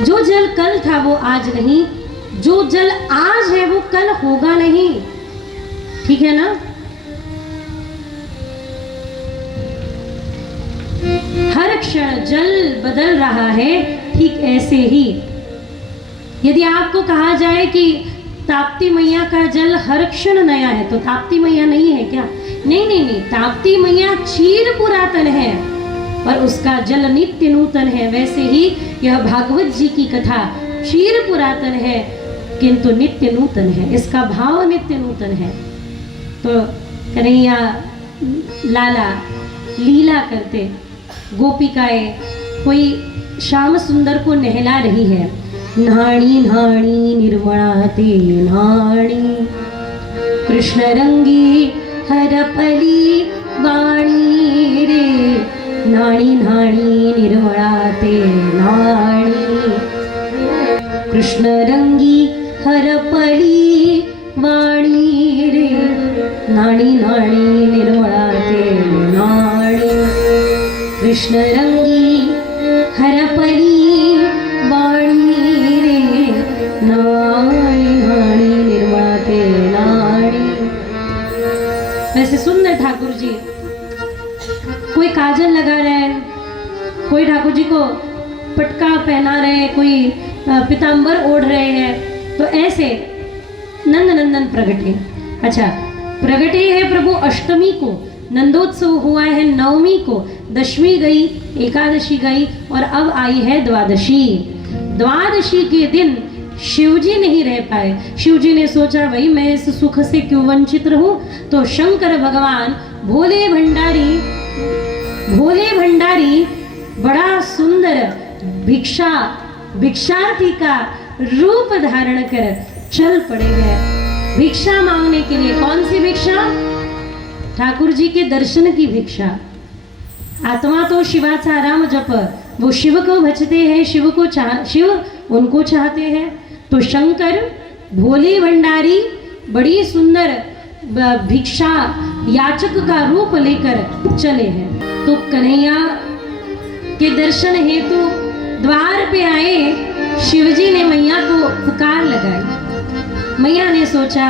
जो जल कल था वो आज नहीं, जो जल आज है वो कल होगा नहीं। ठीक है ना? हर क्षण जल बदल रहा है, ठीक ऐसे ही यदि आपको कहा जाए कि ताप्ती मैया का जल हर क्षण नया है, तो ताप्ती मैया नहीं है क्या? नहीं नहीं नहीं, ताप्ती मैया चीर पुरातन है और उसका जल नित्य नूतन है। वैसे ही यह भागवत जी की कथा चीर पुरातन है किंतु नित्य नूतन है, इसका भाव नित्य नूतन है। तो कन्हैया लाला लीला करते, गोपिकाएं कोई श्याम सुंदर को नहला रही है। नाणी नाणी निर्मणा ते नाणी, कृष्ण रंगी हरपली वाणी रे, नाणी नाणी निर्मणा ते नाणी, कृष्ण रंगी हरपली वाणी रे, नाणी नाणी निर्मळा ते नाणी, कृष्ण रंगी हरपली वाणी रे, नाणी नाणी निर्मळा ते नाणी। वैसे सुंदर ठाकुर जी, कोई काजल लगा रहे हैं, कोई ठाकुर जी को पटका पहना रहे हैं, कोई पीतांबर ओढ़ रहे हैं, तो ऐसे नंद नंदन प्रगटे। अच्छा, प्रगटे है प्रभु अष्टमी को, नंदोत्सव हुआ है नवमी को, दशमी गई, एकादशी गई और अब आई है द्वादशी। द्वादशी के दिन शिवजी नहीं रह पाए। शिवजी ने सोचा भाई मैं इस सुख से क्यों वंचित रहूं, तो शंकर भगवान भोले भंडारी बड़ा सुंदर भिक्षार्थी का रूप धारण कर चल पड़े हैं भिक्षा मांगने के लिए। कौन सी भिक्षा? ठाकुर जी के दर्शन की भिक्षा। आत्मा तो शिवाचा राम जप, वो शिव को भजते हैं, शिव उनको चाहते हैं। तो शंकर भोले भंडारी बड़ी सुंदर भिक्षा याचक का रूप लेकर चले हैं। तो कन्हैया के दर्शन हेतु द्वार पे आए शिवजी ने मैया को पुकार लगाई। मैया ने सोचा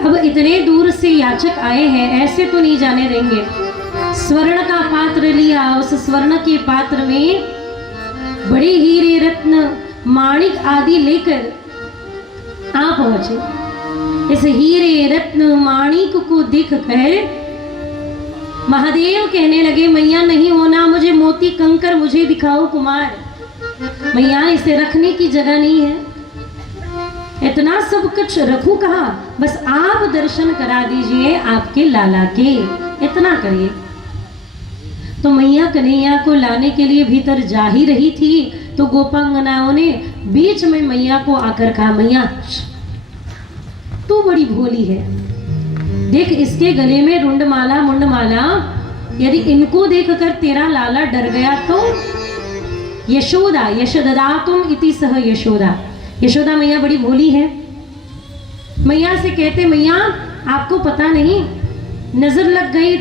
अब इतने दूर से याचक आए हैं, ऐसे तो नहीं जाने देंगे। स्वर्ण का पात्र लिया, उस स्वर्ण के पात्र में बड़े हीरे रत्न माणिक आदि लेकर आ पहुंचे। इस हीरे रत्न माणिक को देखकर महादेव कहने लगे मैया नहीं होना, मुझे मोती कंकर मुझे दिखाओ कुमार। मैया इसे रखने की जगह नहीं है, इतना सब कुछ रखूं कहाँ, बस आप दर्शन करा दीजिए आपके लाला के, इतना करिए। तो मैया कन्हैया को लाने के लिए भीतर जा ही रही थी, तो गोपांगनाओं ने बीच में मैया को आकर कहा मैया तू बड़ी भोली है, देख इसके गले में रुंडमाला मुंडमाला, यदि इनको देखकर तेरा लाला डर गया तो यशोदा यशोददातुम इति सह यशोदा। यशोदा मैया बड़ी भोली है। मैया से कहते मैया आपको पता नहीं, नजर लग गई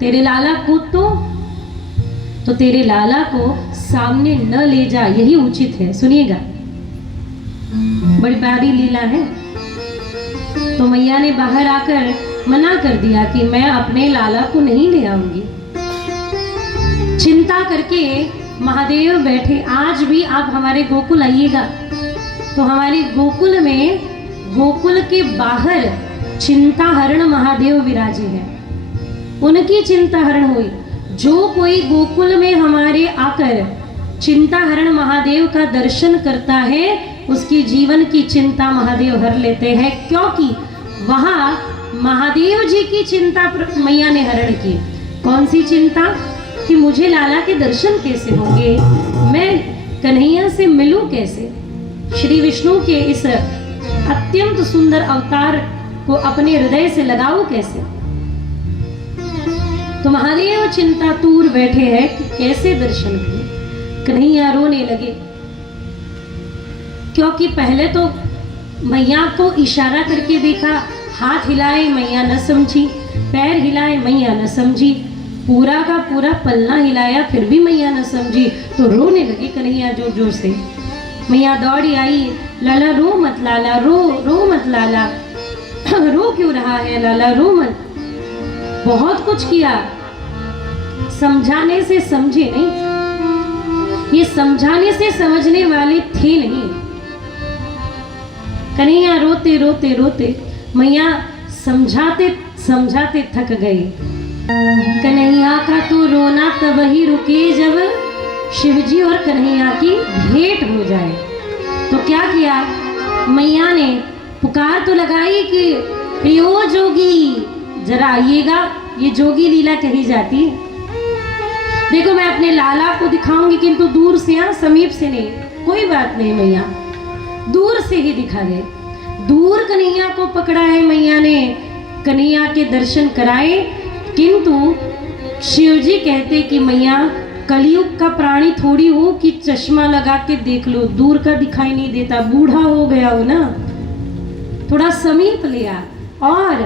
तेरे लाला को तो तेरे लाला को सामने न ले जा, यही उचित है। सुनिएगा, बड़ी प्यारी लीला है। तो मैया ने बाहर आकर मना कर दिया कि मैं अपने लाला को नहीं ले आऊंगी। चिंता करके महादेव बैठे, आज भी आप हमारे गोकुल आइएगा तो हमारे गोकुल में, गोकुल के बाहर चिंताहरण महादेव विराजे हैं, उनकी चिंताहरण हुई। जो कोई गोकुल में हमारे आकर चिंताहरण महादेव का दर्शन करता है उसकी जीवन की चिंता महादेव हर लेते हैं, क्योंकि वहां महादेव जी की चिंता मैया ने हरण की। कौन सी चिंता? कि मुझे लाला के दर्शन कैसे होंगे, मैं कन्हैया से मिलूं कैसे, श्री विष्णु के इस अत्यंत सुंदर अवतार को अपने हृदय से लगाऊं कैसे। तो महादेव चिंता तूर बैठे हैं कि कैसे दर्शन करें। कन्हैया रोने लगे, क्योंकि पहले तो मैया को इशारा करके देखा, हाथ हिलाए मैया न समझी, पैर हिलाए मैया न समझी, पूरा का पूरा पलना हिलाया, फिर भी मैया न समझी तो रोने लगी कन्हैया जोर जोर से। मैया दौड़ी आई, लाला रो मत लाला, रो मत लाला, रो क्यों रहा है लाला, रो मत। बहुत कुछ किया, समझाने से समझे नहीं, ये समझाने से समझने वाले थे नहीं। कन्हैया रोते रोते रोते मैया समझाते समझाते थक गई। कन्हैया का तो रोना तब ही रुके जब शिवजी और कन्हैया की भेंट हो जाए। तो क्या किया, मैया ने पुकार तो लगाई कि प्रियो जोगी जरा आइएगा। ये जोगी लीला कही जाती है। देखो मैं अपने लाला को दिखाऊंगी किंतु दूर से, यहाँ समीप से नहीं। कोई बात नहीं मैया, दूर से ही दिखा दे। दूर कन्हैया को पकड़ा है मैया ने, कन्हैया के दर्शन कराए। किंतु शिवजी कहते कि मैया कलयुग का प्राणी थोड़ी हो कि चश्मा लगा के देख लो, दूर का दिखाई नहीं देता, बूढ़ा हो गया हो ना, थोड़ा समीप लिया। और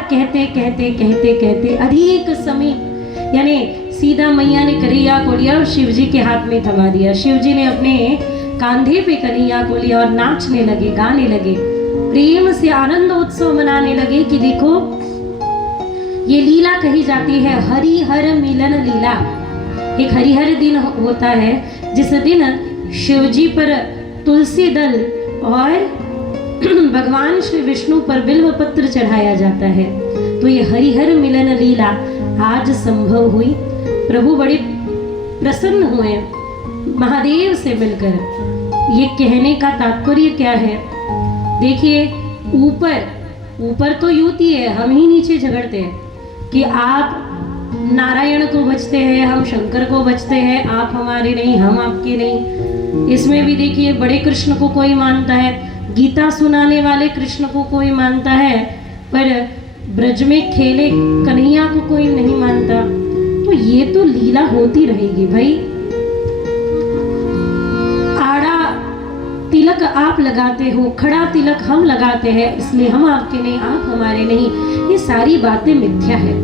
कहते कहते कहते कहते अधिक समीप, यानी सीधा मैया ने कन्हैया को लिया और शिवजी के हाथ में थमा दिया। शिवजी ने अपने कांधे पे कन्हैया को लिया और नाचने लगे, गाने लगे, प्रेम से आनंद उत्सव मनाने लगे कि देखो ये लीला कही जाती है हरिहर मिलन लीला। एक हरिहर दिन होता है जिस दिन शिवजी पर तुलसी दल और भगवान श्री विष्णु पर बिल्व पत्र चढ़ाया जाता है। तो ये हरिहर मिलन लीला आज संभव हुई। प्रभु बड़े प्रसन्न हुए महादेव से मिलकर। ये कहने का तात्पर्य क्या है, देखिए ऊपर तो युति है, हम ही नीचे झगड़ते हैं कि आप नारायण को बचते हैं, हम शंकर को बचते हैं, आप हमारे नहीं, हम आपके नहीं। इसमें भी देखिए बड़े कृष्ण को कोई मानता है, गीता सुनाने वाले कृष्ण को कोई मानता है, पर ब्रज में खेले कन्हैया को कोई नहीं मानता। तो ये तो लीला होती रहेगी भाई। आड़ा तिलक आप लगाते हो, खड़ा तिलक हम लगाते हैं, इसलिए हम आपके नहीं, आप हमारे नहीं। ये सारी बातें मिथ्या है।